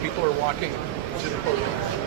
People are walking to the podium.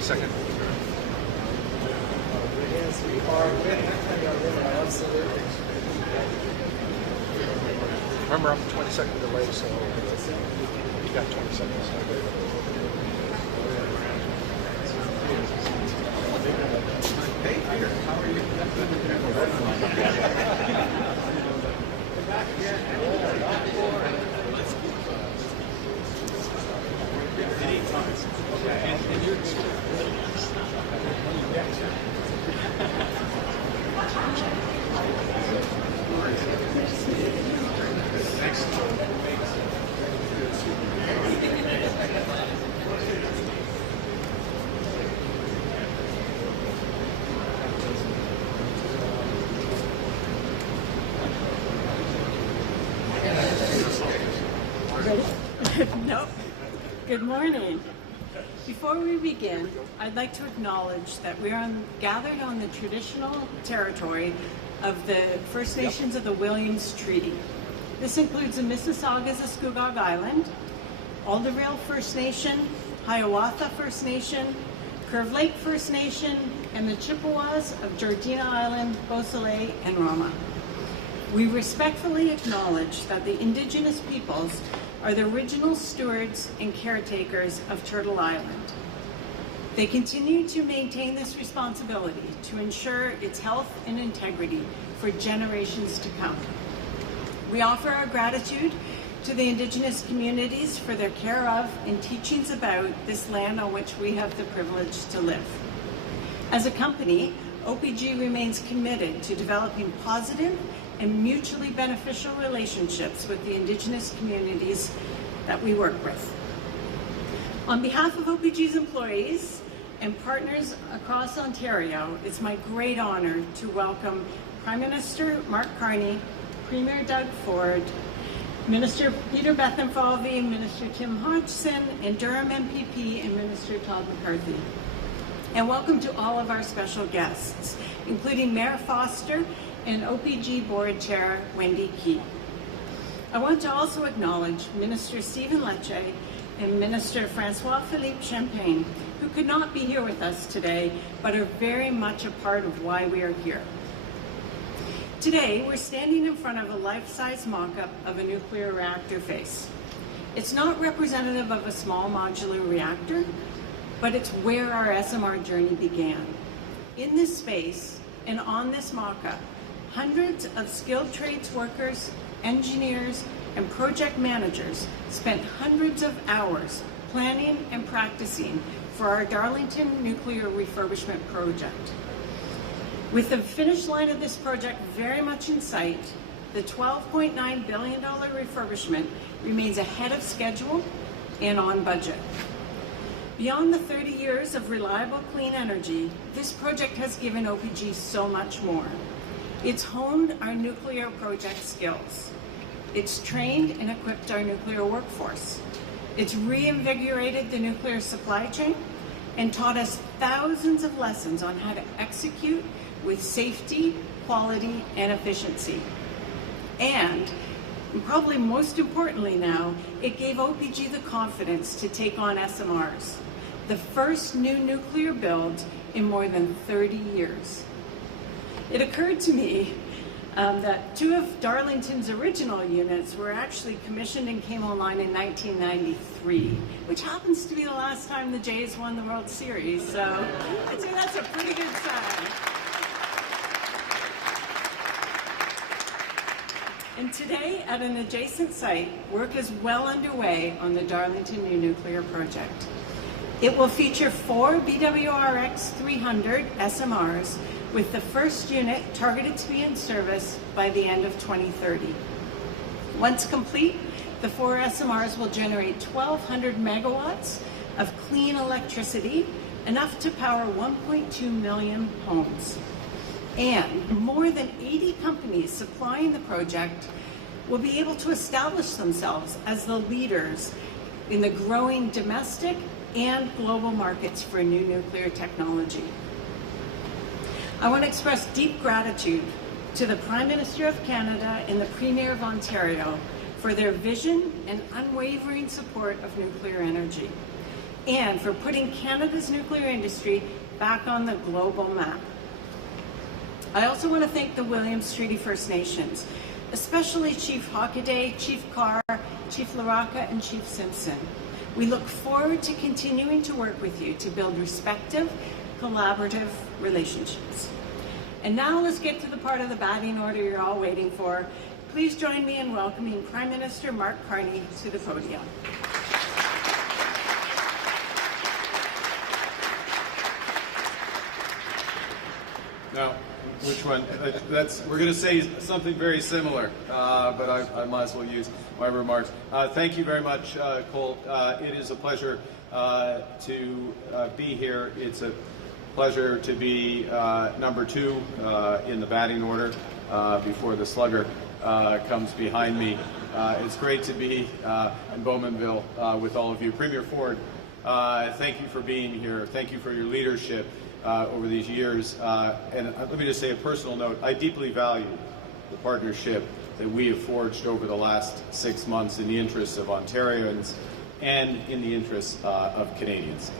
22nd. Yes, we are. Absolutely. Remember, I'm 20-second delay, so you got 20 seconds. Hey, Peter, how are you? Nope. Good morning. Before we begin, I'd like to acknowledge that we are gathered on the traditional territory of the First Nations of the Williams Treaty. This includes the Mississaugas of Scugog Island, Alderville First Nation, Hiawatha First Nation, Curve Lake First Nation, and the Chippewas of Georgina Island, Beausoleil, and Roma. We respectfully acknowledge that the Indigenous peoples are the original stewards and caretakers of Turtle Island. They continue to maintain this responsibility to ensure its health and integrity for generations to come. We offer our gratitude to the Indigenous communities for their care of and teachings about this land on which we have the privilege to live. As a company, OPG remains committed to developing positive and mutually beneficial relationships with the Indigenous communities that we work with. On behalf of OPG's employees and partners across Ontario, it's my great honor to welcome Prime Minister Mark Carney, Premier Doug Ford, Minister Peter Bethlenfalvy, Minister Tim Hodgson, and Durham MPP and Minister Todd McCarthy. And welcome to all of our special guests, including Mayor Foster and OPG Board Chair Wendy Key. I want to also acknowledge Minister Stephen Lecce and Minister Francois-Philippe Champagne, who could not be here with us today, but are very much a part of why we are here. Today, we're standing in front of a life-size mock-up of a nuclear reactor face. It's not representative of a small modular reactor, but it's where our SMR journey began. In this space and on this mock-up, hundreds of skilled trades workers, engineers, and project managers spent hundreds of hours planning and practicing for our Darlington Nuclear Refurbishment Project. With the finish line of this project very much in sight, the $12.9 billion refurbishment remains ahead of schedule and on budget. Beyond the 30 years of reliable clean energy, this project has given OPG so much more. It's honed our nuclear project skills. It's trained and equipped our nuclear workforce. It's reinvigorated the nuclear supply chain and taught us thousands of lessons on how to execute with safety, quality, and efficiency. And probably most importantly now, it gave OPG the confidence to take on SMRs, the first new nuclear build in more than 30 years. It occurred to me that two of Darlington's original units were actually commissioned and came online in 1993, which happens to be the last time the Jays won the World Series, so I'd say that's a pretty good sign. And today, at an adjacent site, work is well underway on the Darlington New Nuclear Project. It will feature 4 BWRX 300 SMRs, with the first unit targeted to be in service by the end of 2030. Once complete, the 4 SMRs will generate 1,200 megawatts of clean electricity, enough to power 1.2 million homes. And more than 80 companies supplying the project will be able to establish themselves as the leaders in the growing domestic and global markets for new nuclear technology. I want to express deep gratitude to the Prime Minister of Canada and the Premier of Ontario for their vision and unwavering support of nuclear energy. and for putting Canada's nuclear industry back on the global map. I also want to thank the Williams Treaty First Nations, especially Chief Hockaday, Chief Carr, Chief Laraka, and Chief Simpson. We look forward to continuing to work with you to build respective, collaborative relationships. And now let's get to the part of the batting order you're all waiting for. Please join me in welcoming Prime Minister Mark Carney to the podium. Now, which one? We're going to say something very similar, but I might as well use my remarks. Thank you very much, Cole. It is a pleasure to be here. It's a pleasure to be number 2 in the batting order before the slugger comes behind me. It's great to be in Bowmanville with all of you. Premier Ford, thank you for being here. Thank you for your leadership over these years. And let me just say a personal note, I deeply value the partnership that we have forged over the last 6 months in the interests of Ontarians and in the interests of Canadians.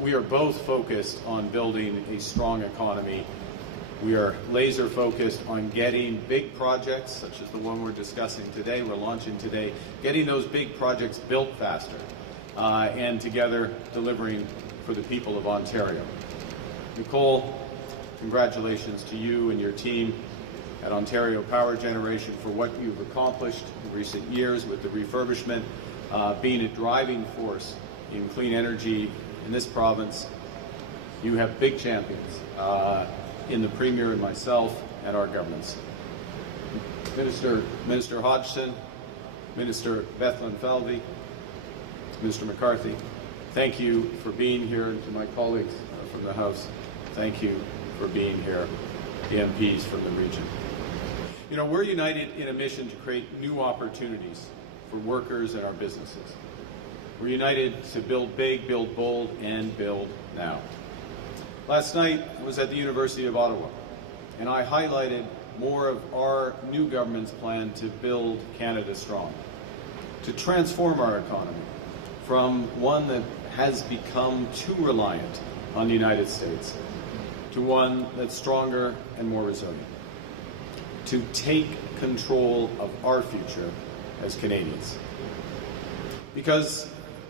We are both focused on building a strong economy. We are laser focused on getting big projects, such as the one we're discussing today, we're launching today, getting those big projects built faster, and together delivering for the people of Ontario. Nicole, congratulations to you and your team at Ontario Power Generation for what you've accomplished in recent years with the refurbishment, being a driving force in clean energy in this province. You have big champions in the Premier and myself and our governments. Minister Hodgson, Minister Bethlen Falvey, Mr. McCarthy, thank you for being here, and to my colleagues from the House, thank you for being here, the MPs from the region. You know, we're united in a mission to create new opportunities for workers and our businesses. We're united to build big, build bold, and build now. Last night I was at the University of Ottawa, and I highlighted more of our new government's plan to build Canada strong, to transform our economy from one that has become too reliant on the United States to one that's stronger and more resilient, to take control of our future as Canadians. Because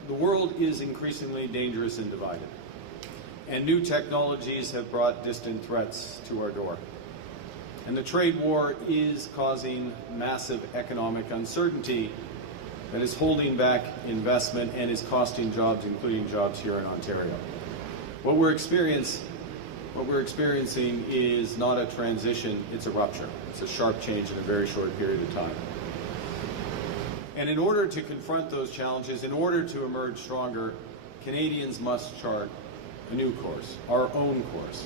the world is increasingly dangerous and divided, and new technologies have brought distant threats to our door. And the trade war is causing massive economic uncertainty that is holding back investment and is costing jobs, including jobs here in Ontario. What we're experiencing is not a transition, it's a rupture. It's a sharp change in a very short period of time. And in order to confront those challenges, in order to emerge stronger, Canadians must chart a new course, our own course.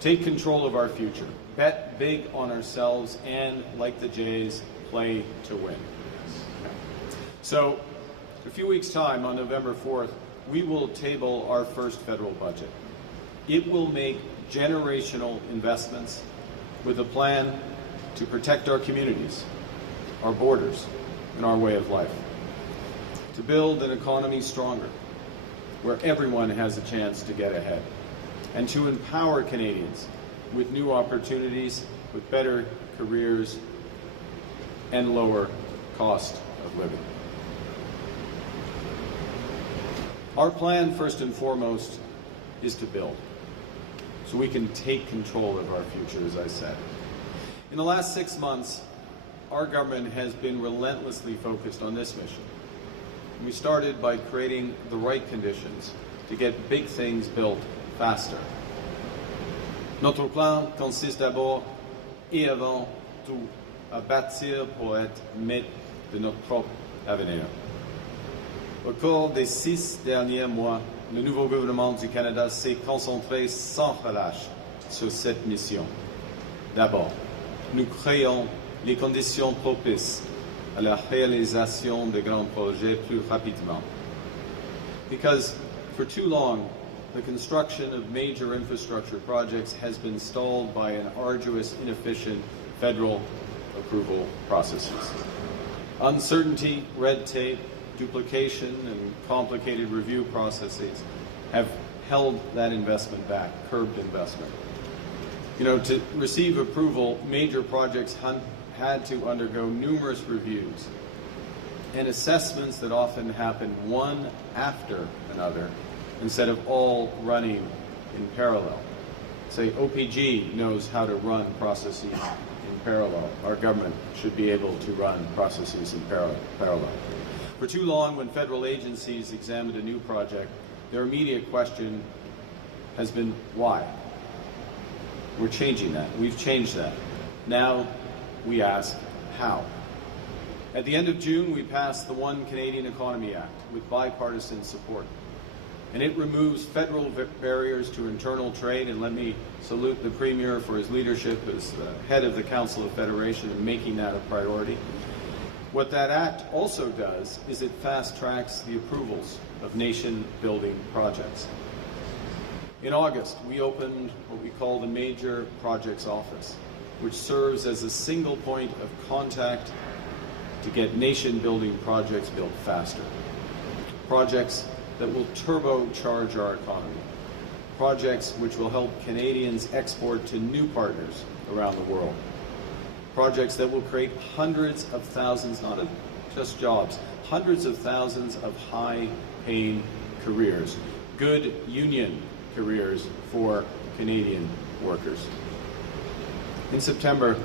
Take control of our future, bet big on ourselves, and, like the Jays, play to win. So, in a few weeks' time, on November 4th, we will table our first federal budget. It will make generational investments with a plan to protect our communities, our borders, and our way of life. To build an economy stronger, where everyone has a chance to get ahead, and to empower Canadians with new opportunities, with better careers, and lower cost of living. Our plan, first and foremost, is to build, so we can take control of our future, as I said. In the last 6 months, our government has been relentlessly focused on this mission. We started by creating the right conditions to get big things built faster. Notre plan consiste d'abord et avant tout à bâtir pour être maître de notre propre avenir. Au cours des 6 derniers mois, le nouveau gouvernement du Canada s'est concentré sans relâche sur cette mission. D'abord, nous créons les conditions propices à la réalisation de grands projets plus rapidement. Because for too long, the construction of major infrastructure projects has been stalled by an arduous, inefficient federal approval processes. Uncertainty, red tape, duplication and complicated review processes have held that investment back, curbed investment. You know, to receive approval, major projects had to undergo numerous reviews and assessments that often happen one after another instead of all running in parallel. Say OPG knows how to run processes in parallel. Our government should be able to run processes in parallel. For too long, when federal agencies examined a new project, their immediate question has been, why? We're changing that. We've changed that. Now we ask, how? At the end of June, we passed the One Canadian Economy Act with bipartisan support. And it removes federal barriers to internal trade, and let me salute the Premier for his leadership as the head of the Council of Federation in making that a priority. What that act also does is it fast-tracks the approvals of nation-building projects. In August, we opened what we call the Major Projects Office, which serves as a single point of contact to get nation-building projects built faster. Projects that will turbocharge our economy. Projects which will help Canadians export to new partners around the world. Projects that will create hundreds of thousands, not just jobs, hundreds of thousands of high-paying careers, good union careers for Canadian workers. In September,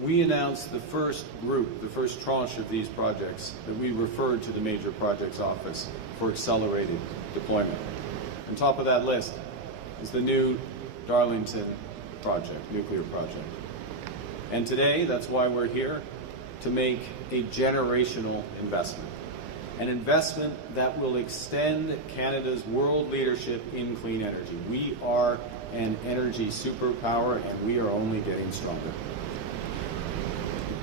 we announced the first group, the first tranche of these projects that we referred to the Major Projects Office for accelerated deployment. On top of that list is the new Darlington nuclear project. And today, that's why we're here, to make a generational investment. An investment that will extend Canada's world leadership in clean energy. We are an energy superpower, and we are only getting stronger.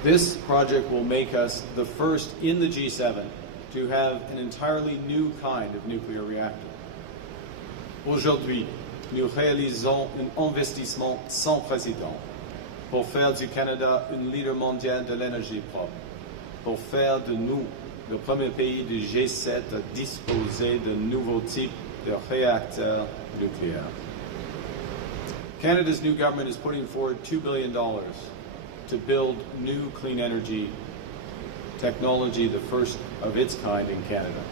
This project will make us the first in the G7 to have an entirely new kind of nuclear reactor. Aujourd'hui, nous réalisons un investissement sans précédent pour faire du Canada un leader mondial de l'énergie propre, pour faire de nous le premier pays du G7 à disposer de nouveaux types de réacteurs nucléaires. Canada's new government is putting forward $2 billion to build new clean energy technology, the first of its kind in Canada.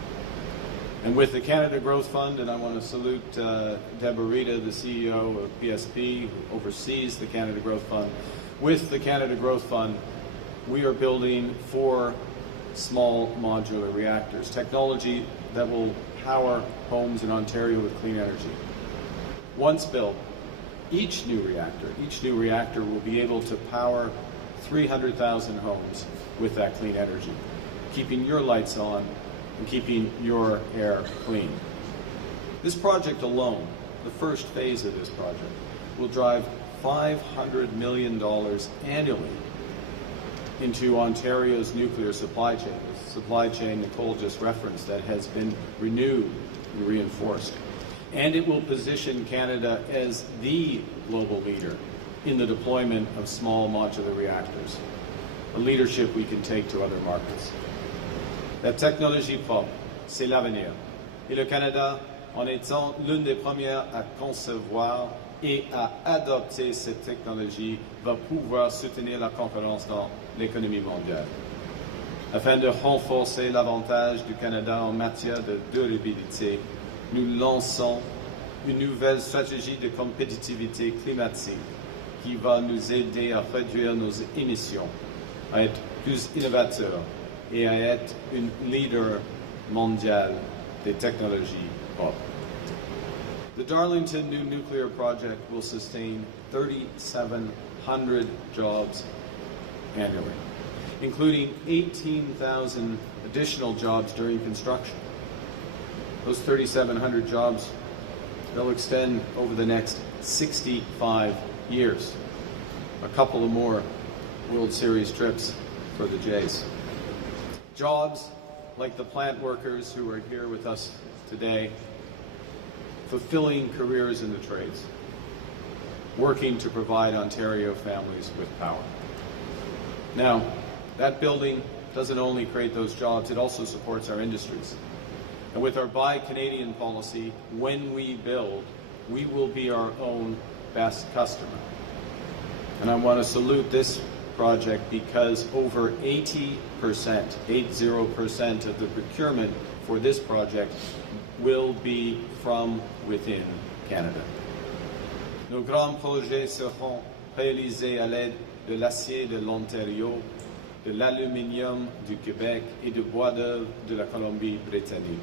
And with the Canada Growth Fund, and I want to salute Deborah Rita, the CEO of PSP, who oversees the Canada Growth Fund. With the Canada Growth Fund, we are building 4 small modular reactors, technology that will power homes in Ontario with clean energy. Once built, each new reactor will be able to power 300,000 homes with that clean energy, keeping your lights on and keeping your air clean. This project alone, the first phase of this project, will drive $500 million annually into Ontario's nuclear supply chain, the supply chain Nicole just referenced that has been renewed and reinforced. And it will position Canada as the global leader in the deployment of small modular reactors, a leadership we can take to other markets. La technologie propre, c'est l'avenir. Et le Canada, en étant l'une des premières à concevoir et à adopter cette technologie, va pouvoir soutenir la concurrence dans l'économie mondiale. Afin de renforcer l'avantage du Canada en matière de durabilité, nous lançons une nouvelle stratégie de compétitivité climatique qui va nous aider à réduire nos émissions, à être plus innovateurs et à être un leader mondial des technologies propres. The Darlington new nuclear project will sustain 3,700 jobs annually, including 18,000 additional jobs during construction. Those 3,700 jobs, they'll extend over the next 65 years. A couple of more World Series trips for the Jays. Jobs like the plant workers who are here with us today, fulfilling careers in the trades, working to provide Ontario families with power. Now, that building doesn't only create those jobs, it also supports our industries. And with our Buy Canadian policy, when we build, we will be our own best customer. And I want to salute this project because over 80%, 80% of the procurement for this project will be from within Canada. Nos grands projets seront réalisés à l'aide de l'acier de l'Ontario, de l'aluminium du Québec et de bois d'œuvre de la Colombie-Britannique.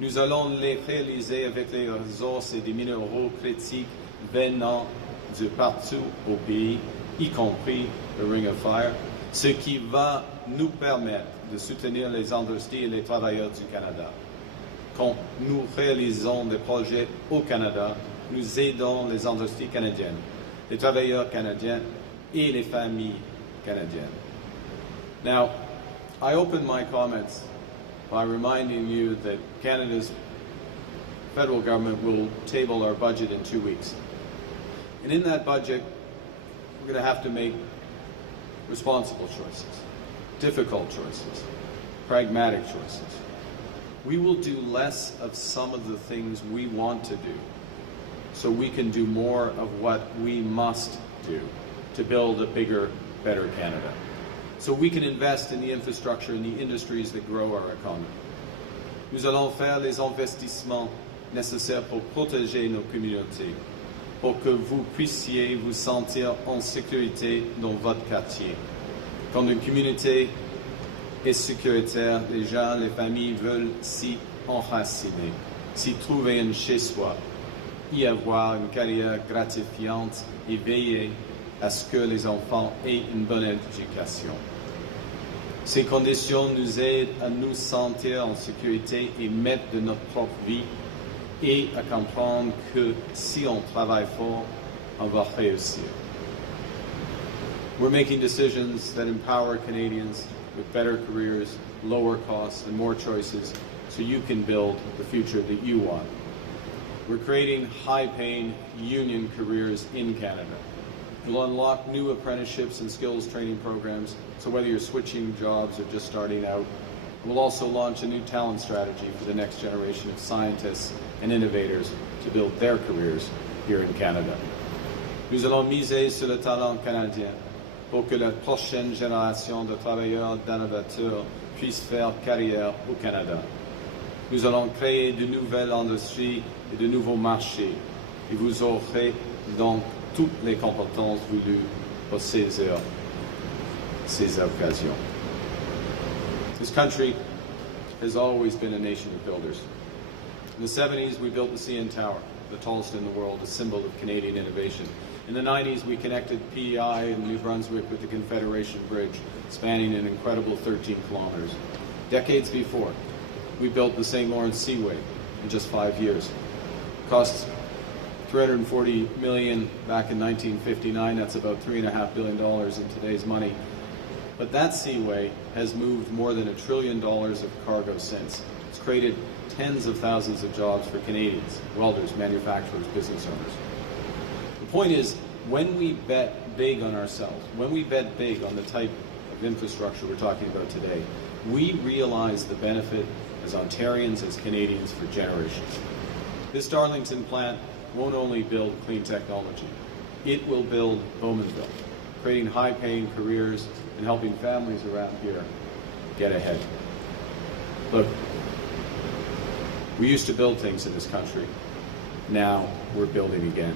Nous allons les réaliser avec les ressources et des minéraux critiques venant de partout au pays, y compris le Ring of Fire, ce qui va nous permettre de soutenir les industries et les travailleurs du Canada. Quand nous réalisons des projets au Canada, nous aidons les industries canadiennes, les travailleurs canadiens et les familles canadiennes. Now, I open my comments by reminding you that Canada's federal government will table our budget in 2 weeks. And in that budget, we're going to have to make responsible choices, difficult choices, pragmatic choices. We will do less of some of the things we want to do so we can do more of what we must do to build a bigger, better Canada. So we can invest in the infrastructure and the industries that grow our economy. Nous allons faire les investissements nécessaires pour protéger nos communautés, pour que vous puissiez vous sentir en sécurité dans votre quartier. Quand une communauté est sécuritaire, les gens, les familles veulent s'y enraciner, s'y trouver un chez-soi, y avoir une carrière gratifiante et veiller à ce que les enfants aient une bonne éducation. Ces conditions nous aident à nous sentir en sécurité et maîtres de notre propre vie et à comprendre que si on travaille fort, on va réussir. We're making decisions that empower Canadians with better careers, lower costs, and more choices so you can build the future that you want. We're creating high-paying union careers in Canada. We'll unlock new apprenticeships and skills training programs, so whether you're switching jobs or just starting out. We'll also launch a new talent strategy for the next generation of scientists and innovators to build their careers here in Canada. Nous allons miser sur le talent canadien pour que la prochaine génération de travailleurs d'innovateurs puisse faire carrière au Canada. Nous allons créer de nouvelles industries et de nouveaux marchés, et vous aurez donc toutes les compétences voulues pour saisir ces occasions. This country has always been a nation of builders. In the 70s, we built the CN Tower, the tallest in the world, a symbol of Canadian innovation. In the 90s, we connected PEI in New Brunswick with the Confederation Bridge, spanning an incredible 13 kilometers. Decades before, we built the St. Lawrence Seaway in just 5 years. It cost $340 million back in 1959. That's about $3.5 billion in today's money. But that seaway has moved more than $1 trillion of cargo since. It's created tens of thousands of jobs for Canadians, welders, manufacturers, business owners. The point is, when we bet big on ourselves, when we bet big on the type of infrastructure we're talking about today, we realize the benefit as Ontarians, as Canadians for generations. This Darlington plant won't only build clean technology, it will build Bowmanville, creating high-paying careers and helping families around here get ahead. Look, we used to build things in this country. Now we're building again.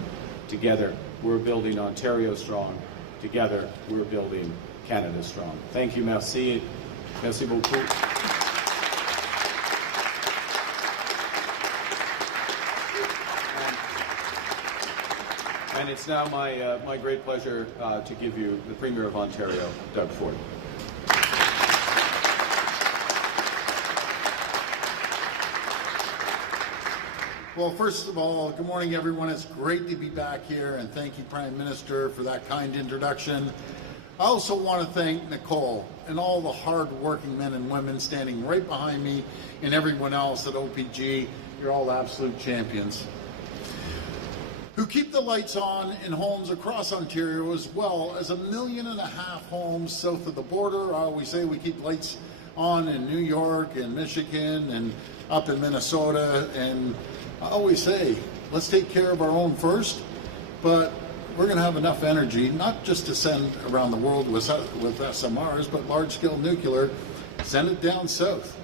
Together, we're building Ontario strong. Together, we're building Canada strong. Thank you, merci. Merci beaucoup. And it's now my great pleasure to give you the Premier of Ontario, Doug Ford. Well, first of all, good morning, everyone. It's great to be back here, and thank you, Prime Minister, for that kind introduction. I also want to thank Nicole and all the hard-working men and women standing right behind me and everyone else at OPG. You're all absolute champions. who keep the lights on in homes across Ontario, as well as 1.5 million homes south of the border. I always say we keep lights on in New York and Michigan and up in Minnesota, and I always say, let's take care of our own first, but we're going to have enough energy, not just to send around the world with SMRs, but large-scale nuclear, send it down south.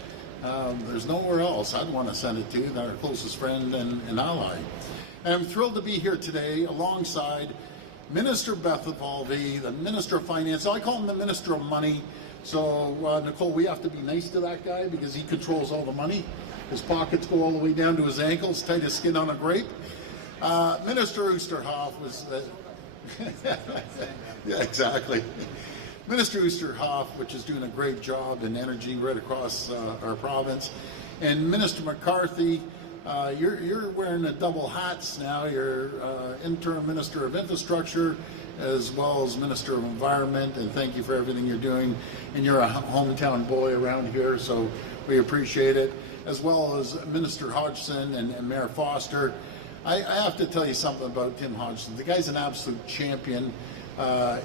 There's nowhere else I'd want to send it to than our closest friend and ally. And I'm thrilled to be here today alongside Minister Beth Evalve, the Minister of Finance. I call him the Minister of Money. So, Nicole, we have to be nice to that guy because he controls all the money. His pockets go all the way down to his ankles, tight as skin on a grape. Minister Oosterhoff was... yeah, exactly. Minister Oosterhoff, which is doing a great job in energy right across our province. And Minister McCarthy, you're wearing a double hats now. You're interim Minister of Infrastructure as well as Minister of Environment, and thank you for everything you're doing. And you're a hometown boy around here, so we appreciate it. As well as Minister Hodgson and Mayor Foster. I have to tell you something about Tim Hodgson. The guy's an absolute champion.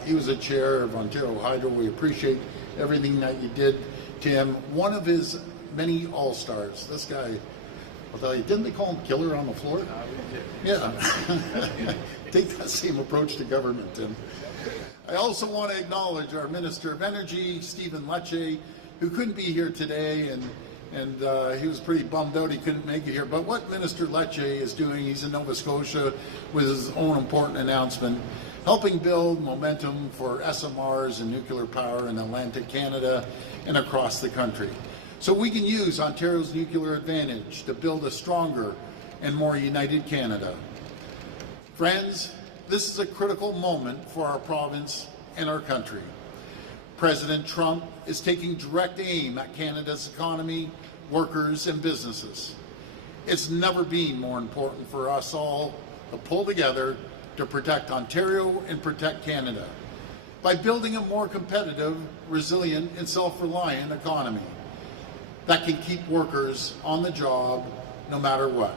He was a chair of Ontario Hydro. We appreciate everything that you did, Tim. One of his many all-stars. This guy, I'll tell you, didn't they call him killer on the floor? Yeah. Take that same approach to government, Tim. I also want to acknowledge our Minister of Energy, Stephen Lecce, who couldn't be here today, and he was pretty bummed out he couldn't make it here. But what Minister Lecce is doing, he's in Nova Scotia with his own important announcement, helping build momentum for SMRs and nuclear power in Atlantic Canada and across the country. So we can use Ontario's nuclear advantage to build a stronger and more united Canada. Friends, this is a critical moment for our province and our country. President Trump is taking direct aim at Canada's economy, workers, and businesses. It's never been more important for us all to pull together to protect Ontario and protect Canada by building a more competitive, resilient, and self-reliant economy that can keep workers on the job no matter what.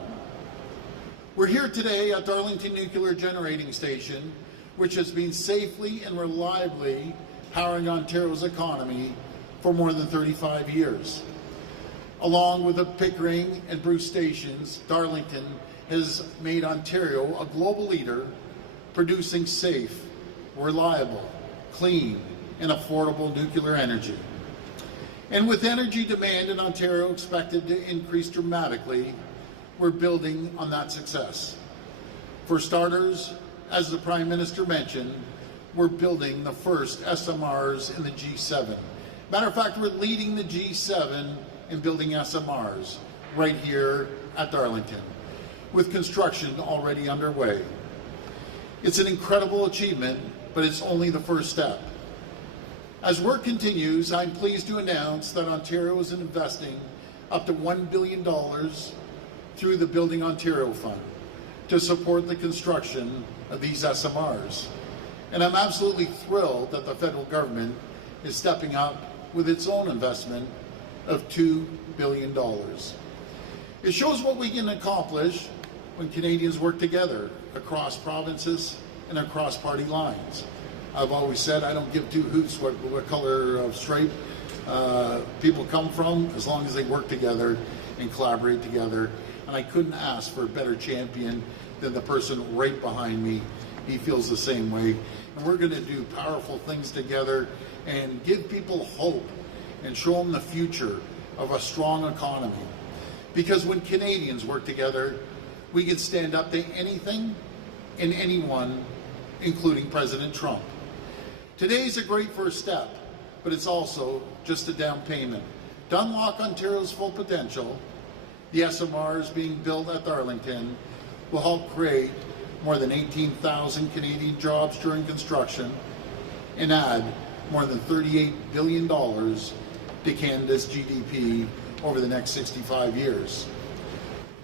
We're here today at Darlington Nuclear Generating Station, which has been safely and reliably powering Ontario's economy for more than 35 years. Along with the Pickering and Bruce stations, Darlington has made Ontario a global leader, producing safe, reliable, clean, and affordable nuclear energy. And with energy demand in Ontario expected to increase dramatically, we're building on that success. For starters, as the Prime Minister mentioned, we're building the first SMRs in the G7. Matter of fact, we're leading the G7 in building SMRs right here at Darlington, with construction already underway. It's an incredible achievement, but it's only the first step. As work continues, I'm pleased to announce that Ontario is investing up to $1 billion through the Building Ontario Fund to support the construction of these SMRs. And I'm absolutely thrilled that the federal government is stepping up with its own investment of $2 billion. It shows what we can accomplish when Canadians work together across provinces and across party lines. I've always said I don't give two hoots what color of stripe people come from, as long as they work together and collaborate together. And I couldn't ask for a better champion than the person right behind me. He feels the same way. And we're going to do powerful things together and give people hope and show them the future of a strong economy. Because when Canadians work together, we can stand up to anything and anyone, including President Trump. Today's a great first step, but it's also just a down payment. To unlock Ontario's full potential, the SMRs being built at Darlington will help create more than 18,000 Canadian jobs during construction and add more than $38 billion to Canada's GDP over the next 65 years.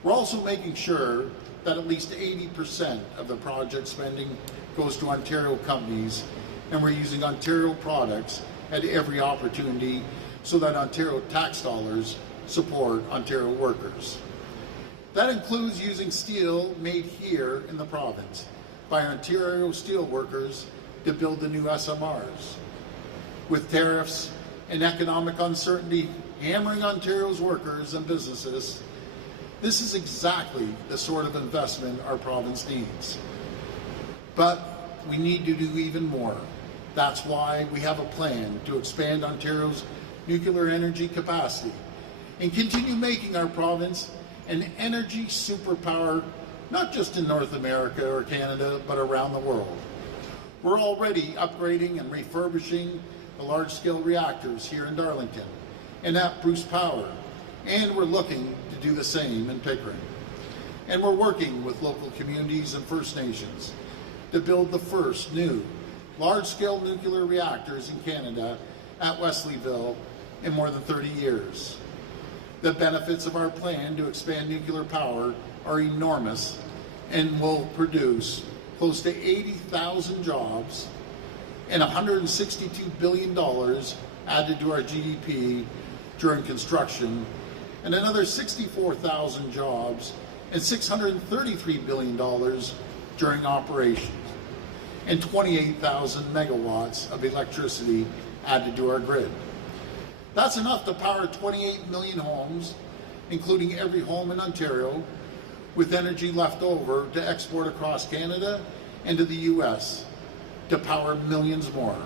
We're also making sure that at least 80% of the project spending goes to Ontario companies, and we're using Ontario products at every opportunity so that Ontario tax dollars support Ontario workers. That includes using steel made here in the province by Ontario steel workers to build the new SMRs. With tariffs and economic uncertainty hammering Ontario's workers and businesses, this is exactly the sort of investment our province needs. But we need to do even more. That's why we have a plan to expand Ontario's nuclear energy capacity and continue making our province an energy superpower, not just in North America or Canada, but around the world. We're already upgrading and refurbishing the large-scale reactors here in Darlington and at Bruce Power, and we're looking to do the same in Pickering. And we're working with local communities and First Nations to build the first new large-scale nuclear reactors in Canada at Wesleyville in more than 30 years. The benefits of our plan to expand nuclear power are enormous and will produce close to 80,000 jobs and $162 billion added to our GDP during construction, and another 64,000 jobs and $633 billion during operations, and 28,000 megawatts of electricity added to our grid. That's enough to power 28 million homes, including every home in Ontario, with energy left over to export across Canada and to the US to power millions more.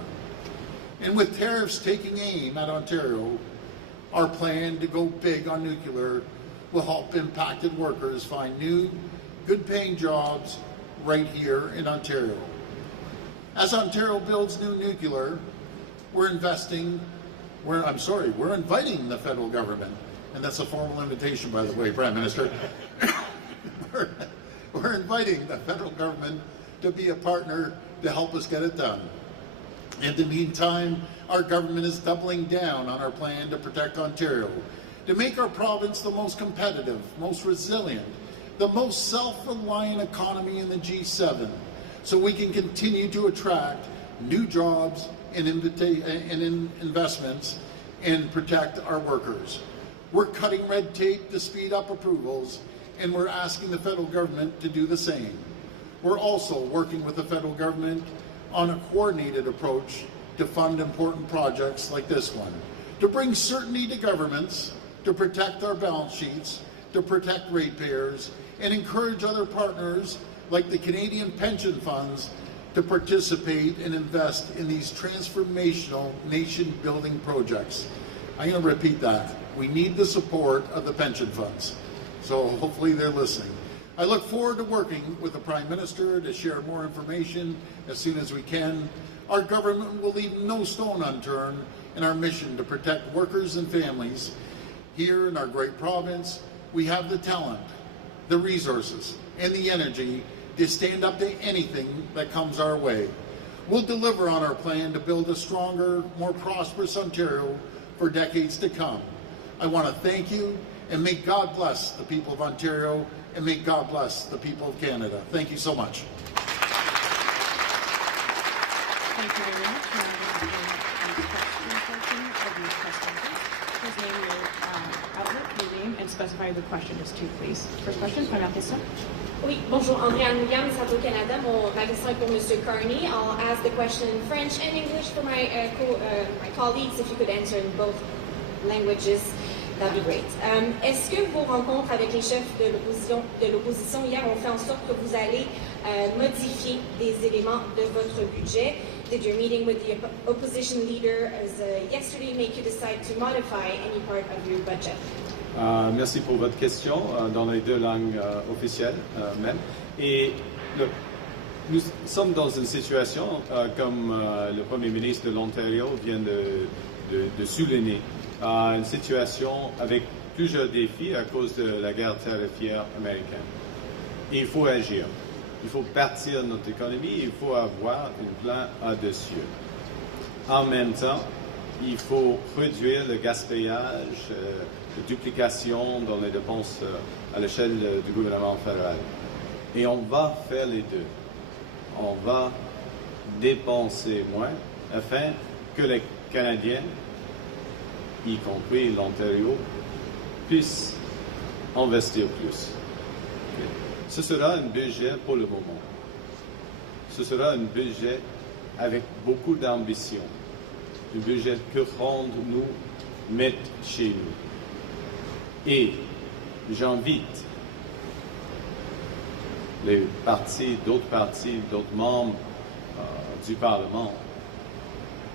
And with tariffs taking aim at Ontario, our plan to go big on nuclear will help impacted workers find new, good-paying jobs right here in Ontario. As Ontario builds new nuclear, we're inviting the federal government, and that's a formal invitation, by the way, Prime Minister. We're inviting the federal government to be a partner to help us get it done. In the meantime, our government is doubling down on our plan to protect Ontario, to make our province the most competitive, most resilient, the most self-reliant economy in the G7, so we can continue to attract new jobs and investments and protect our workers. We're cutting red tape to speed up approvals, and we're asking the federal government to do the same. We're also working with the federal government on a coordinated approach to fund important projects like this one, to bring certainty to governments, to protect our balance sheets, to protect ratepayers, and encourage other partners like the Canadian pension funds to participate and invest in these transformational nation-building projects. I'm going to repeat that. We need the support of the pension funds. So hopefully they're listening. I look forward to working with the Prime Minister to share more information as soon as we can. Our government will leave no stone unturned in our mission to protect workers and families. Here in our great province, we have the talent, the resources, and the energy to stand up to anything that comes our way. We'll deliver on our plan to build a stronger, more prosperous Ontario for decades to come. I want to thank you, and may God bless the people of Ontario, and may God bless the people of Canada. Thank you so much. Thank you very much. Please name your outlet, your name, and specify the question is to, please. First question, première question. Oui, bonjour, Andréane Williams, Radio-Canada. Ma question est pour Monsieur Carney. I'll ask the question in French and English for my colleagues. If you could answer in both languages, that'd be great. Est-ce que vos rencontres avec les chefs de l'opposition hier ont fait en sorte que vous allez modifier des éléments de votre budget? Did your meeting with the opposition leader yesterday make you decide to modify any part of your budget? Merci pour votre question dans les deux langues officielles même. Et nous sommes dans une situation, comme le Premier ministre de l'Ontario vient de souligner, une situation avec plusieurs défis à cause de la guerre tarifaire américaine. Et il faut agir. Il faut bâtir notre économie, il faut avoir un plan audacieux. En même temps, il faut réduire le gaspillage, la duplication dans les dépenses à l'échelle du gouvernement fédéral. Et on va faire les deux. On va dépenser moins afin que les Canadiens, y compris l'Ontario, puissent investir plus. Ce sera un budget pour le moment. Ce sera un budget avec beaucoup d'ambition. Un budget que rendons-nous mettre chez nous. Et j'invite les partis, d'autres membres du Parlement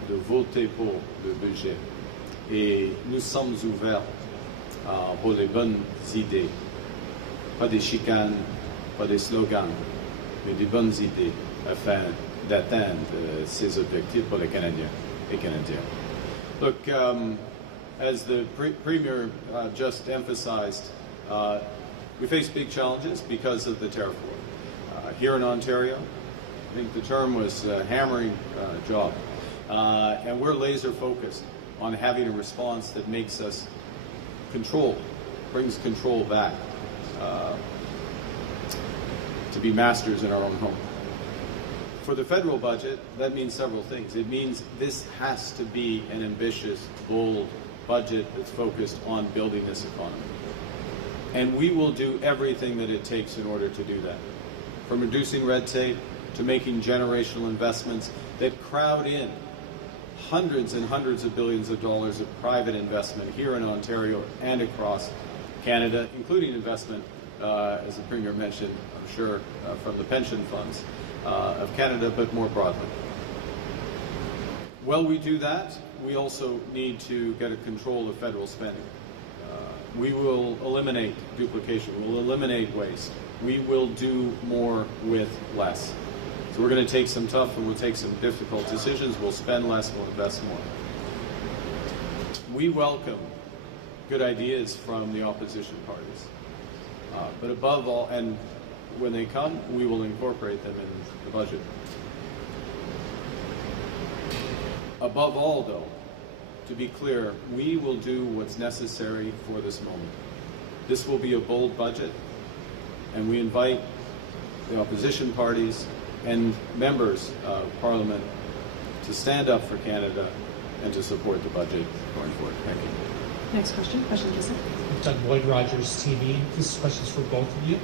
de voter pour le budget. Et nous sommes ouverts pour les bonnes idées. Pas des chicanes, pas des slogans, mais des bonnes idées afin d'atteindre ces objectifs pour les Canadiens et Canadiennes. Look, as the Premier just emphasized, we face big challenges because of the tariff war. Here in Ontario, I think the term was a hammering job, and we're laser focused on having a response that makes us brings control back to be masters in our own home. For the federal budget, that means several things. It means this has to be an ambitious, bold budget that's focused on building this economy. And we will do everything that it takes in order to do that. From reducing red tape to making generational investments that crowd in hundreds and hundreds of billions of dollars of private investment here in Ontario and across Canada, including investment, as the Premier mentioned, I'm sure, from the pension funds of Canada, but more broadly. While we do that, we also need to get a control of federal spending. We will eliminate duplication, we'll eliminate waste. We will do more with less. So we're going to take some tough and we'll take some difficult decisions. We'll spend less, we'll invest more. We welcome good ideas from the opposition parties. But above all, and when they come, we will incorporate them in the budget. Above all, though, to be clear, we will do what's necessary for this moment. This will be a bold budget, and we invite the opposition parties and members of Parliament to stand up for Canada and to support the budget going forward. Thank you. Next question. Question, Jason. Doug Lloyd Rogers TV. This question is for both of you.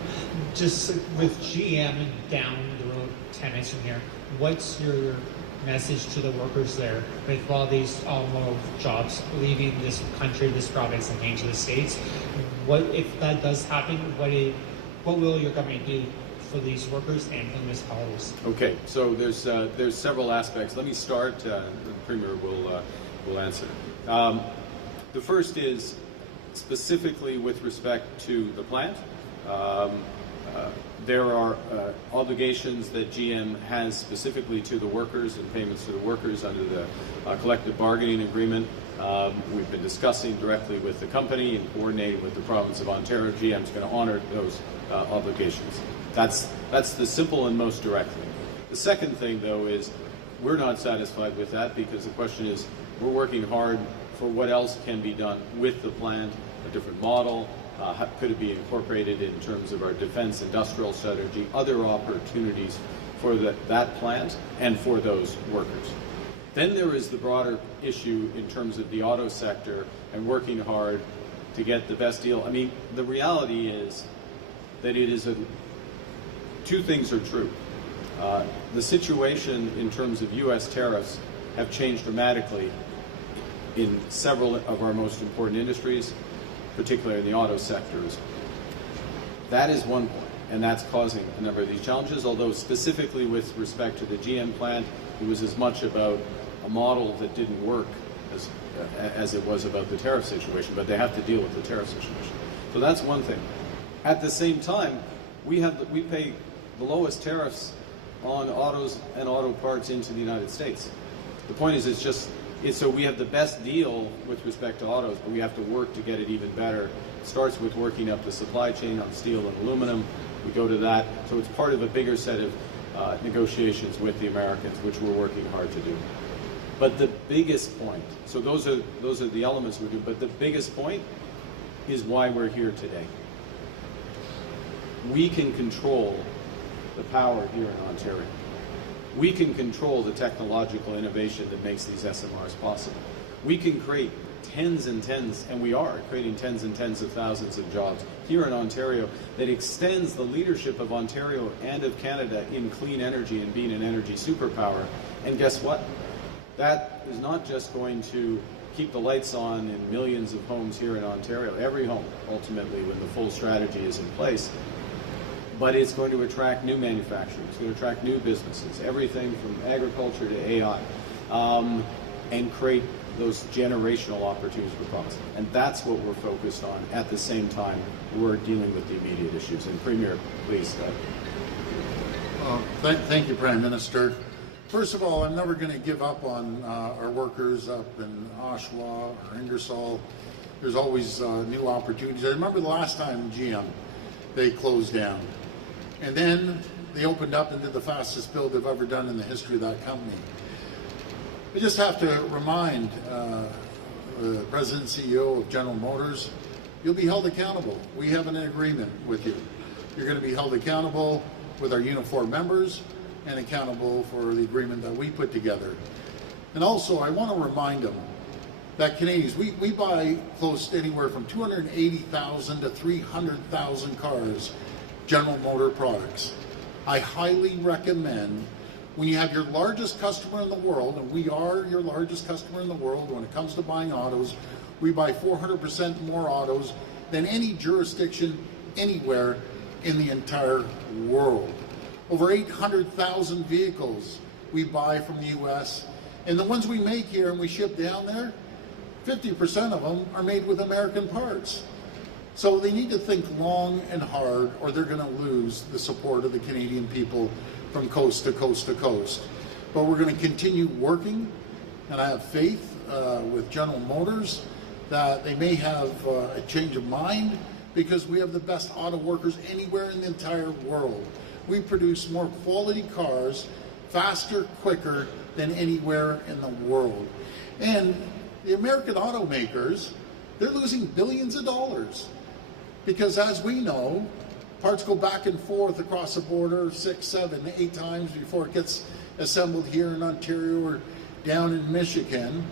Just with GM down the road 10 minutes from here, what's your message to the workers there with all these automotive jobs leaving this country, this province, and heading to the States? What if that does happen? What will your government do for these workers and for municipalities? Okay, so there's several aspects. Let me start. The Premier will answer. The first is specifically with respect to the plant. There are obligations that GM has specifically to the workers and payments to the workers under the collective bargaining agreement. We've been discussing directly with the company and coordinating with the province of Ontario. GM is going to honor those obligations. That's the simple and most direct thing. The second thing, though, is we're not satisfied with that because the question is we're working hard for what else can be done with the plant, a different model. Could it be incorporated in terms of our defense industrial strategy, other opportunities for that plant and for those workers. Then there is the broader issue in terms of the auto sector and working hard to get the best deal. I mean, the reality is that two things are true. The situation in terms of U.S. tariffs have changed dramatically in several of our most important industries, particularly in the auto sectors. That is one point, and that's causing a number of these challenges, although specifically with respect to the GM plant, it was as much about a model that didn't work as it was about the tariff situation, but they have to deal with the tariff situation. So that's one thing. At the same time, we pay the lowest tariffs on autos and auto parts into the United States. The point is so we have the best deal with respect to autos, but we have to work to get it even better. It starts with working up the supply chain on steel and aluminum. We go to that. So it's part of a bigger set of negotiations with the Americans, which we're working hard to do. But the biggest point, so those are the elements we do, but the biggest point is why we're here today. We can control the power here in Ontario. We can control the technological innovation that makes these SMRs possible. We can create tens and tens, and we are creating tens and tens of thousands of jobs here in Ontario that extends the leadership of Ontario and of Canada in clean energy and being an energy superpower. And guess what? That is not just going to keep the lights on in millions of homes here in Ontario, every home ultimately when the full strategy is in place, but it's going to attract new manufacturing, it's going to attract new businesses, everything from agriculture to AI, and create those generational opportunities for profits. And that's what we're focused on at the same time we're dealing with the immediate issues. And Premier, please. Thank you, Prime Minister. First of all, I'm never going to give up on our workers up in Oshawa or Ingersoll. There's always new opportunities. I remember the last time GM, they closed down. And then they opened up and did the fastest build they've ever done in the history of that company. I just have to remind the President and CEO of General Motors, you'll be held accountable. We have an agreement with you. You're going to be held accountable with our uniformed members and accountable for the agreement that we put together. And also, I want to remind them that Canadians, we buy close to anywhere from 280,000 to 300,000 cars, General Motor products. I highly recommend, when you have your largest customer in the world, and we are your largest customer in the world when it comes to buying autos, we buy 400% more autos than any jurisdiction anywhere in the entire world. Over 800,000 vehicles we buy from the U.S., and the ones we make here and we ship down there, 50% of them are made with American parts. So they need to think long and hard, or they're going to lose the support of the Canadian people from coast to coast to coast. But we're going to continue working, and I have faith with General Motors that they may have a change of mind, because we have the best auto workers anywhere in the entire world. We produce more quality cars faster, quicker than anywhere in the world. And the American automakers, they're losing billions of dollars, because as we know, parts go back and forth across the border 6, 7, 8 times before it gets assembled here in Ontario or down in Michigan.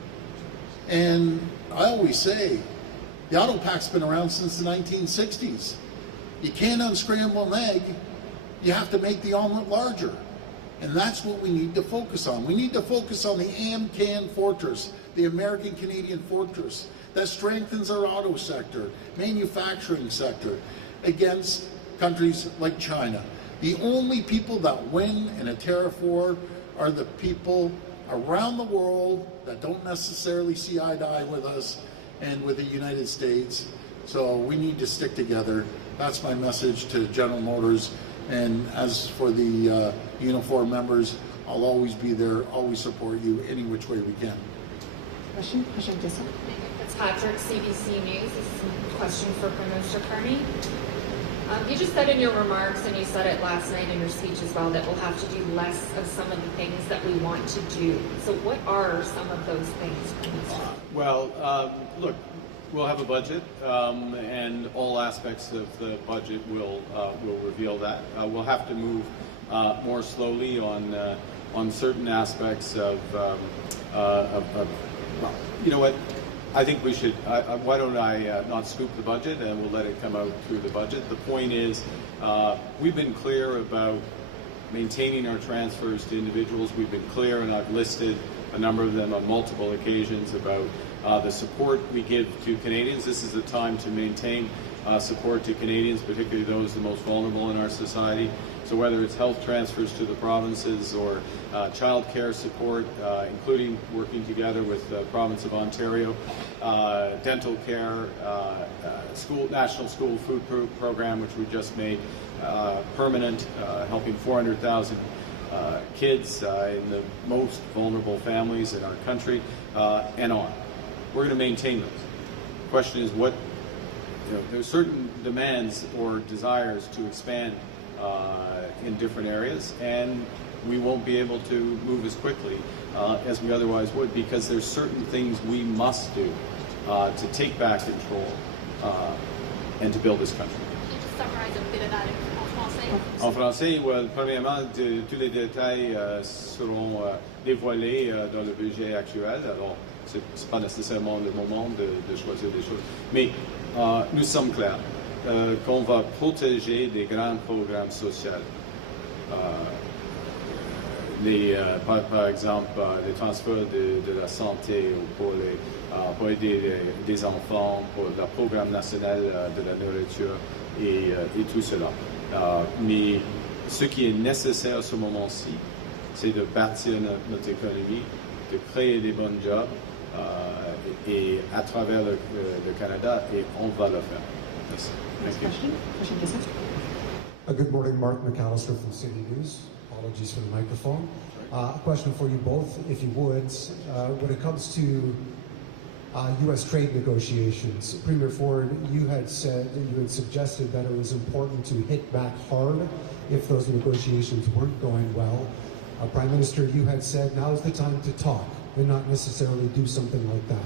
And I always say, the auto pack's been around since the 1960s. You can't unscramble an egg, you have to make the omelet larger. And that's what we need to focus on. We need to focus on the AmCan fortress, the American-Canadian fortress, that strengthens our auto sector, manufacturing sector, against countries like China. The only people that win in a tariff war are the people around the world that don't necessarily see eye to eye with us and with the United States. So we need to stick together. That's my message to General Motors. And as for the uniform members, I'll always be there, always support you any which way we can. Question Kissa. Fitzpatrick, CBC News. This is a question for Prime Minister Carney. You just said in your remarks, and you said it last night in your speech as well, that we'll have to do less of some of the things that we want to do. So what are some of those things, Prime Minister? Well, look, we'll have a budget, and all aspects of the budget will reveal that. We'll have to move more slowly on certain aspects of well, you know what? I think we should, why don't I not scoop the budget and we'll let it come out through the budget. The point is, we've been clear about maintaining our transfers to individuals. We've been clear, and I've listed a number of them on multiple occasions, about the support we give to Canadians. This is the time to maintain support to Canadians, particularly those the most vulnerable in our society. So whether it's health transfers to the provinces or child care support, including working together with the province of Ontario, dental care, national school food program, which we just made permanent, helping 400,000 kids in the most vulnerable families in our country, and on. We're going to maintain those. The question is what, there's certain demands or desires to expand in different areas, and we won't be able to move as quickly as we otherwise would, because there's certain things we must do to take back control and to build this country. Can you just summarize a bit of that en français? En français, well, premièrement, tous les détails seront dévoilés dans le budget actuel. Alors, c'est pas nécessairement le moment de choisir des choses. Mais nous sommes clairs qu'on va protéger des grands programmes sociaux. Par exemple, les transferts de la santé pour aider des enfants, pour le programme national de la nourriture et tout cela. Mais ce qui est nécessaire à ce moment-ci, c'est de bâtir notre économie, de créer des bons jobs et à travers le Canada, et on va le faire. Merci. Next question. Prochaine question. Good morning, Mark McAllister from City News. Apologies for the microphone. A question for you both, if you would. When it comes to U.S. trade negotiations, Premier Ford, you had suggested that it was important to hit back hard if those negotiations weren't going well. Prime Minister, you had said now is the time to talk and not necessarily do something like that.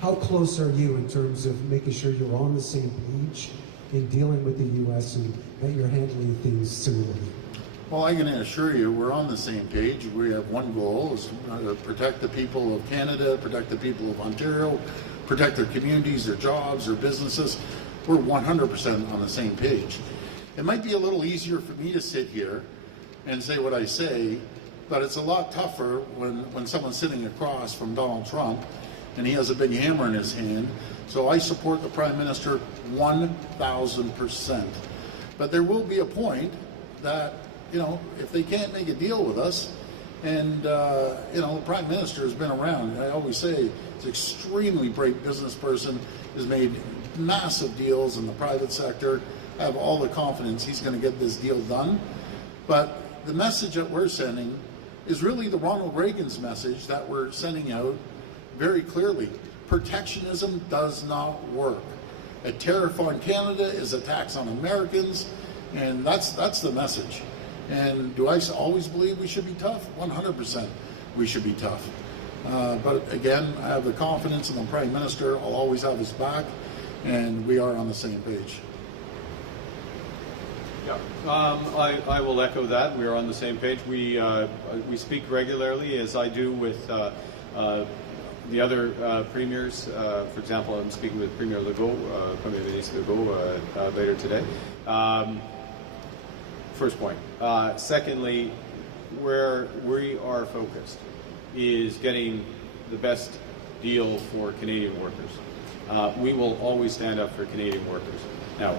How close are you in terms of making sure you're on the same page in dealing with the U.S. and that you're handling things similarly? Well, I can assure you we're on the same page. We have one goal, is to protect the people of Canada, protect the people of Ontario, protect their communities, their jobs, their businesses. We're 100% on the same page. It might be a little easier for me to sit here and say what I say, but it's a lot tougher when someone's sitting across from Donald Trump and he has a big hammer in his hand. So I support the Prime Minister 1,000%. But there will be a point that, you know, if they can't make a deal with us, and, you know, the Prime Minister has been around. I always say he's an extremely bright business person, has made massive deals in the private sector. I have all the confidence he's going to get this deal done. But the message that we're sending is really the Ronald Reagan's message that we're sending out very clearly. Protectionism does not work. A tariff on Canada is a tax on Americans, and that's the message. And do I always believe we should be tough? 100% we should be tough. But again, I have the confidence in the Prime Minister. I'll always have his back, and we are on the same page. Yeah, I will echo that. We are on the same page. We speak regularly, as I do with the other premiers. For example, I'm speaking with Premier Legault, Premier Ministre Legault, later today. First point. Secondly, where we are focused is getting the best deal for Canadian workers. We will always stand up for Canadian workers. Now,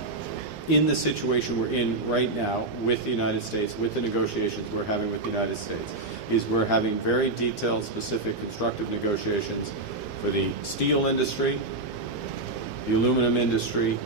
in the situation we're in right now with the United States, with the negotiations we're having with the United States, is we're having very detailed, specific, constructive negotiations for the steel industry, the aluminum industry.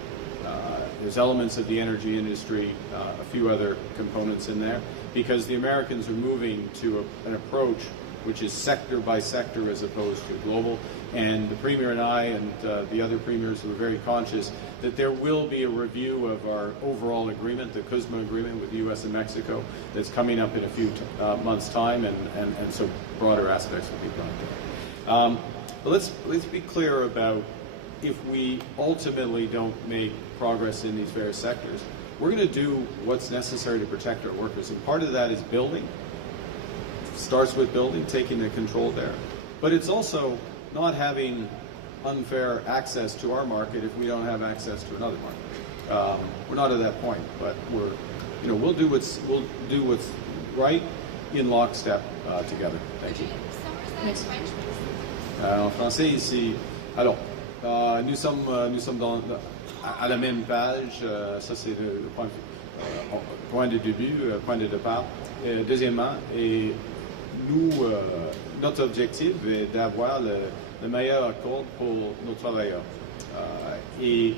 There's elements of the energy industry, a few other components in there, because the Americans are moving to an approach which is sector by sector as opposed to global. And the Premier and I and the other premiers were very conscious that there will be a review of our overall agreement, the CUSMA agreement with the U.S. and Mexico, that's coming up in a few months' time, and so broader aspects will be brought to. But let's be clear about, if we ultimately don't make progress in these various sectors, we're going to do what's necessary to protect our workers. And part of that is building. Starts with building, taking the control there. But it's also not having unfair access to our market if we don't have access to another market. We're not at that point, but we'll do what's right in lockstep together. Thank you. En français ici. Alors, nous sommes à la même page. Ça c'est le point de début, point de départ. Deuxièmement, et nous, notre objectif est d'avoir le meilleur accord pour nos travailleurs. Et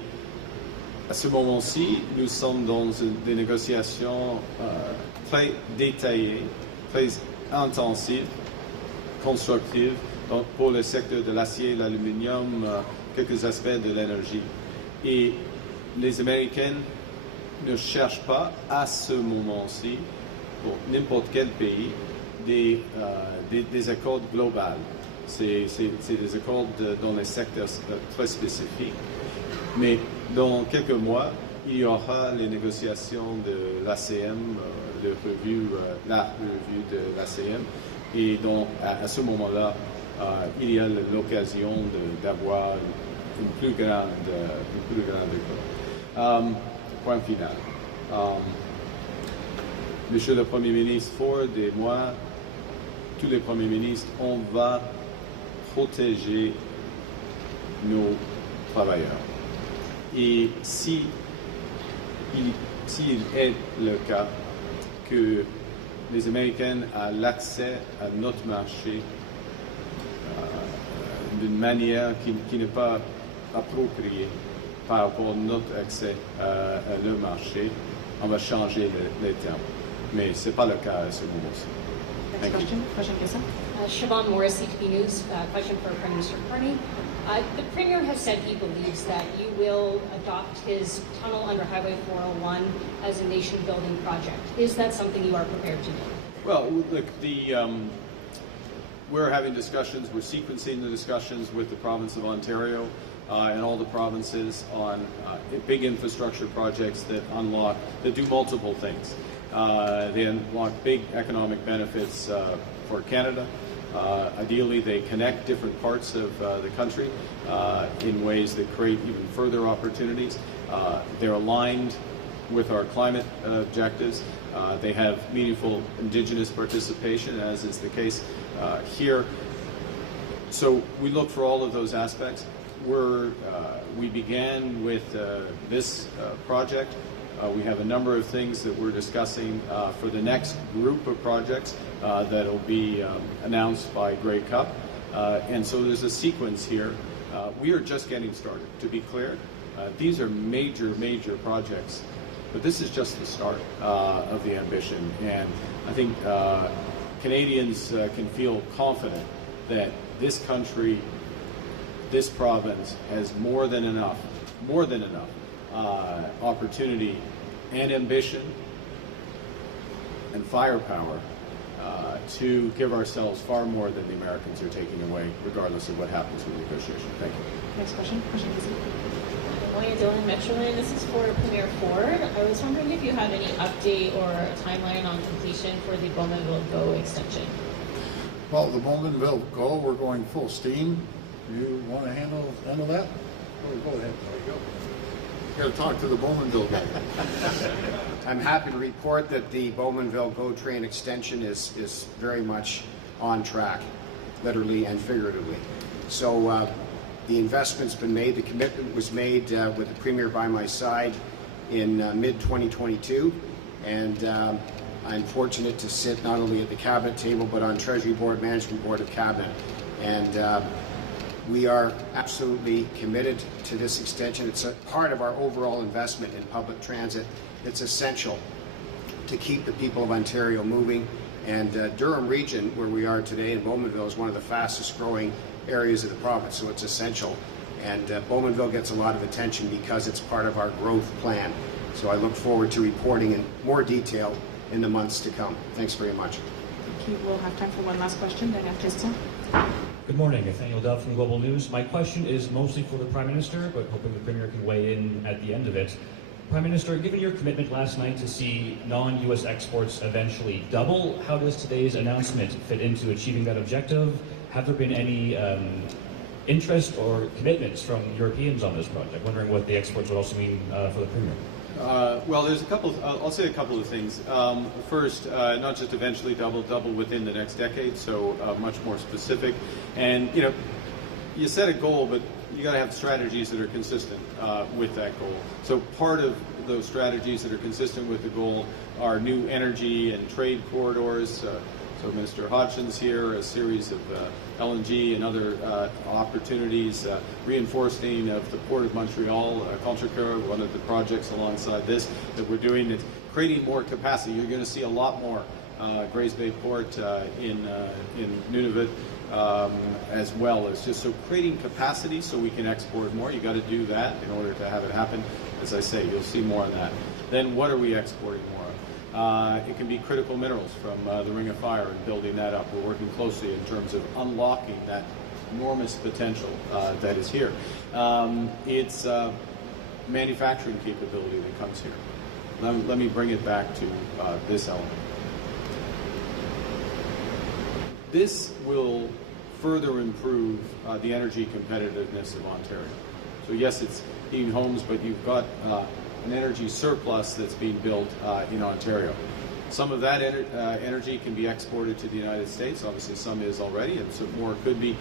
à ce moment-ci, nous sommes dans des négociations très détaillées, très intensives, constructives, donc pour le secteur de l'acier, l'aluminium, quelques aspects de l'énergie. Et les Américains ne cherchent pas à ce moment-ci, pour n'importe quel pays, des accords globaux. C'est des accords dans des secteurs très spécifiques. Mais dans quelques mois, il y aura les négociations de l'ACM, la revue de l'ACM. Et donc, à ce moment-là, il y a l'occasion d'avoir une plus grande école. Point final. Monsieur le Premier ministre Ford et moi, tous les premiers ministres, on va protéger nos travailleurs. Et s'il est le cas que les Américains aient l'accès à notre marché d'une manière qui n'est pas appropriée par rapport à notre accès à leur marché, on va changer les termes. Mais ce n'est pas le cas à ce moment-ci. Next question. Prochaine question. Siobhan Morris, CTV News. Question for Prime Minister Carney. The Premier has said he believes that you will adopt his tunnel under Highway 401 as a nation-building project. Is that something you are prepared to do? Well, look, we're having discussions, we're sequencing the discussions with the province of Ontario and all the provinces on big infrastructure projects that do multiple things. They unlock big economic benefits for Canada. Ideally, they connect different parts of the country in ways that create even further opportunities. They're aligned with our climate objectives. They have meaningful Indigenous participation, as is the case here. So we look for all of those aspects. We began with this project. We have a number of things that we're discussing for the next group of projects that will be announced by Grey Cup. And so there's a sequence here. We are just getting started, to be clear. These are major, major projects, but this is just the start of the ambition. And I think Canadians can feel confident that this country, this province has more than enough opportunity and ambition and firepower to give ourselves far more than the Americans are taking away, regardless of what happens with negotiation. Thank you. Next question. Prochaine question. Moya Dillon, Metroline. This is for Premier Ford. I was wondering if you had any update or a timeline on completion for the Bowmanville GO extension. Well, the Bowmanville GO, we're going full steam. You want to handle that? Go ahead. There you go. You got to talk to the Bowmanville guy. I'm happy to report that the Bowmanville GO train extension is very much on track, literally and figuratively. So the investment's been made, the commitment was made with the Premier by my side in mid-2022, and I'm fortunate to sit not only at the Cabinet table but on Treasury Board, Management Board of Cabinet. And we are absolutely committed to this extension. It's a part of our overall investment in public transit. It's essential to keep the people of Ontario moving. And Durham Region, where we are today in Bowmanville, is one of the fastest growing areas of the province, so it's essential. And Bowmanville gets a lot of attention because it's part of our growth plan. So I look forward to reporting in more detail in the months to come. Thanks very much. Thank you. We'll have time for one last question. Dernière question. Good morning, Nathaniel Dove from Global News. My question is mostly for the Prime Minister, but hoping the Premier can weigh in at the end of it. Prime Minister, given your commitment last night to see non-U.S. exports eventually double, how does today's announcement fit into achieving that objective? Have there been any interest or commitments from Europeans on this project? Wondering what the exports would also mean for the Premier. Well, there's a couple. I'll say a couple of things. First, not just eventually double within the next decade, so much more specific. And you set a goal, but you got to have strategies that are consistent with that goal. So part of those strategies that are consistent with the goal are new energy and trade corridors. So Minister Hodgson's here, a series of LNG and other opportunities, reinforcing of the Port of Montreal, Contrecoeur, one of the projects alongside this that we're doing. It's creating more capacity. You're going to see a lot more Grays Bay Port in Nunavut, as well as just so creating capacity so we can export more. You got to do that in order to have it happen. As I say, you'll see more on that. Then what are we exporting more of? It can be critical minerals from the Ring of Fire and building that up. We're working closely in terms of unlocking that enormous potential that is here. It's manufacturing capability that comes here. Let me bring it back to this element. This will further improve the energy competitiveness of Ontario. So yes, it's heating homes, but you've got an energy surplus that's being built in Ontario. Some of that energy can be exported to the United States. Obviously, some is already, and some more could be.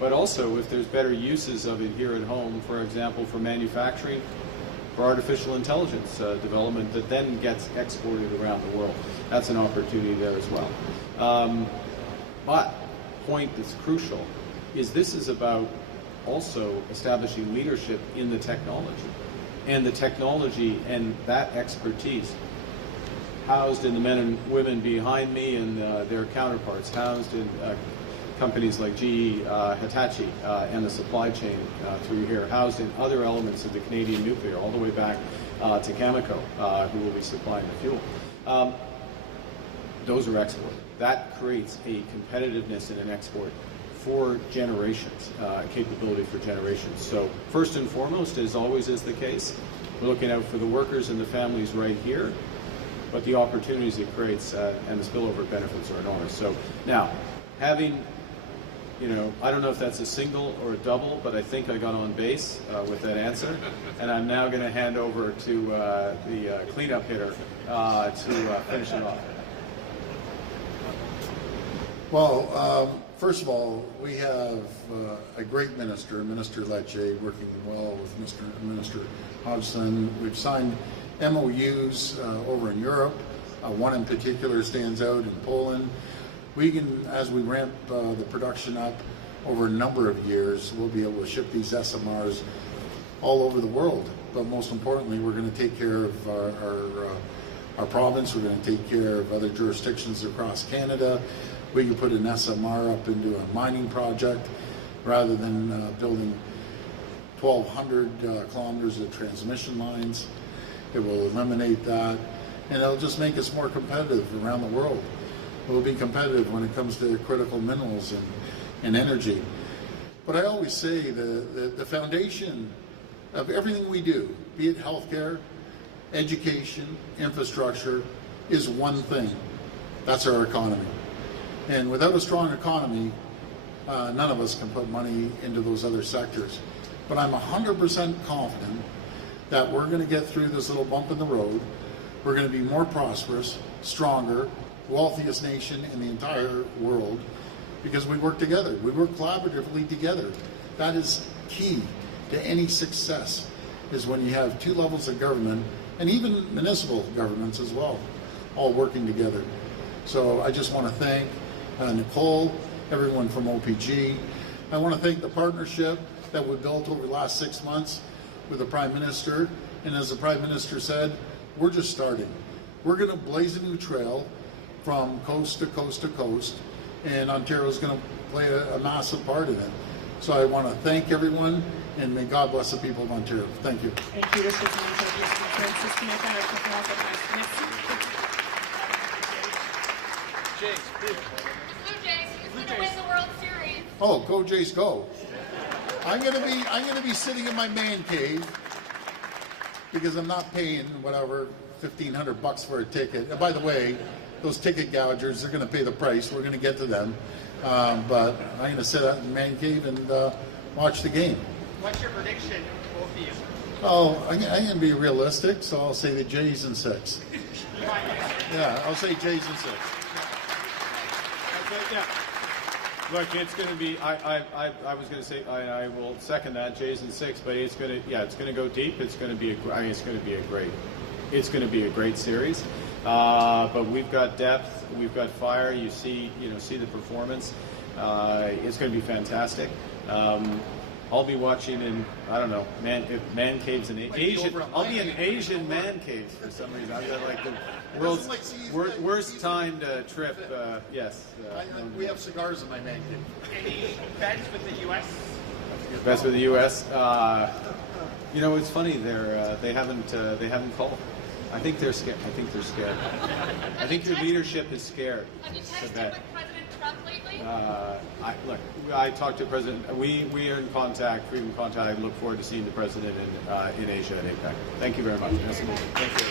But also, if there's better uses of it here at home, for example, for manufacturing, for artificial intelligence development that then gets exported around the world, that's an opportunity there as well. But point that's crucial is this is about also establishing leadership in the technology. And the technology and that expertise housed in the men and women behind me and their counterparts, housed in companies like GE, Hitachi, and the supply chain through here, housed in other elements of the Canadian nuclear, all the way back to Cameco, who will be supplying the fuel. Those are exported. That creates a competitiveness in an export for generations, capability for generations. So first and foremost, as always is the case, we're looking out for the workers and the families right here, but the opportunities it creates and the spillover benefits are enormous. So now, having, I don't know if that's a single or a double, but I think I got on base with that answer. And I'm now going to hand over to the cleanup hitter to finish it off. Well, first of all, we have a great minister, Minister Lecce, working well with Minister Hodgson. We've signed MOUs over in Europe. One in particular stands out in Poland. We can, as we ramp the production up over a number of years, we'll be able to ship these SMRs all over the world. But most importantly, we're going to take care of our province. We're going to take care of other jurisdictions across Canada. We can put an SMR up into a mining project rather than building 1,200 kilometers of transmission lines. It will eliminate that, and it'll just make us more competitive around the world. We'll be competitive when it comes to critical minerals and energy. But I always say the foundation of everything we do, be it healthcare, education, infrastructure, is one thing. That's our economy. And without a strong economy, none of us can put money into those other sectors. But I'm 100% confident that we're going to get through this little bump in the road. We're going to be more prosperous, stronger, wealthiest nation in the entire world because we work together. We work collaboratively together. That is key to any success, is when you have two levels of government, and even municipal governments as well, all working together. So I just want to thank Nicole, everyone from OPG. I want to thank the partnership that we built over the last 6 months with the Prime Minister. And as the Prime Minister said, we're just starting. We're going to blaze a new trail from coast to coast to coast, and Ontario's going to play a massive part in it. So I want to thank everyone, and may God bless the people of Ontario. Thank you. Thank you, Mr. Jays, please. Blue Jays, who's going to win the World Series? Oh, go Jays, go! I'm gonna be sitting in my man cave because I'm not paying whatever $1,500 for a ticket. And by the way, those ticket gougers, they're going to pay the price. We're going to get to them, but I'm going to sit out in the man cave and watch the game. What's your prediction, both of you? Oh, I'm going to be realistic, so I'll say the Jays in 6. Yeah, I'll say Jays in 6. Yeah. Look, it's going to be. I was going to say I will second that, Jays in 6, but it's going to go deep. It's going to be a great series. But we've got depth, we've got fire. You see the performance. It's going to be fantastic. I'll be watching in, I don't know, man caves in Asian. I'll be in Asian man caves for some reason. I've got like the world's worst timed trip. Yes. We have cigars in my man cave. Any bets with the U.S.? Bets with the U.S. It's funny. They haven't called. I think they're scared. I think your leadership is scared. Have you texted with President Trump lately? I talked to President. We are in contact, frequent contact. I look forward to seeing the President in Asia at APEC. Thank you very much. Thank you.